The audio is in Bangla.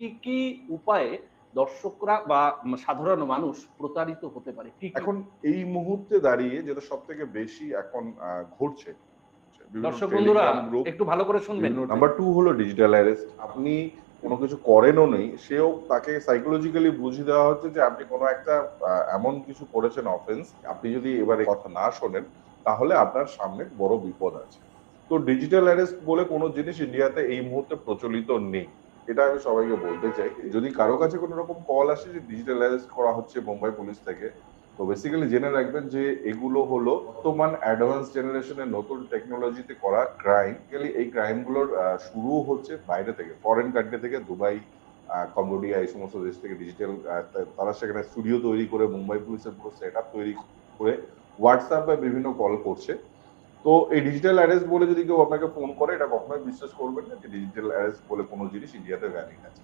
কি, কি উপায়ে দর্শকরা বা সাধারণ মানুষ প্রতারিত হতে পারে? কি, কি? এখন এই মুহূর্তে দাঁড়িয়ে যেটা সবথেকে বেশি এখন ঘটছে, বিভিন্ন দর্শক বন্ধুরা টেলিগ্রাম গ্রুপ, একটু ভালো করে শুনবেন। বিভিন্ন নাম্বার 2 হলো ডিজিটাল অ্যারেস্ট। আপনি কোন কিছু করেনও নেই, সেও তাকে সাইকোলজিক্যালি বুঝিয়ে দেওয়া হচ্ছে যে আপনি কোন একটা এমন কিছু করেছেন অফেন্স, আপনি যদি এবারে কথা না শোনেন, তাহলে আপনার সামনে বড় বিপদ আছে। তো ডিজিটাল অ্যারেস্ট বলে কোন জিনিস ইন্ডিয়াতে এই মুহূর্তে প্রচলিত নেই। এটা আমি সবাইকে বলতে চাই। যদি কারো কাছে কোন রকম কল আসে যে ডিজিটাল অ্যারেস্ট করা হচ্ছে মুম্বাই পুলিশ থেকে, তো বেসিক্যালি জেনে রাখবেন যে এগুলো হলো বর্তমান অ্যাডভান্স জেনারেশনের নতুন টেকনোলজিতে করা ক্রাইম। এই ক্রাইম গুলোর শুরু হচ্ছে বাইরে থেকে, ফরেন কান্ট্রি থেকে, দুবাই, কম্বোডিয়া এই সমস্ত দেশ থেকে ডিজিটাল তারা সেখানে স্টুডিও তৈরি করে মুম্বাই পুলিশের পুরো সেটআপ তৈরি করে হোয়াটসঅ্যাপ বা বিভিন্ন কল করছে। তো এই ডিজিটাল অ্যারেস্ট বলে যদি কেউ আপনাকে ফোন করে, এটা কখনোই বিশ্বাস করবেন না যে ডিজিটাল অ্যারেস্ট বলে কোনো জিনিস ইন্ডিয়াতে ভ্যালিড আছে।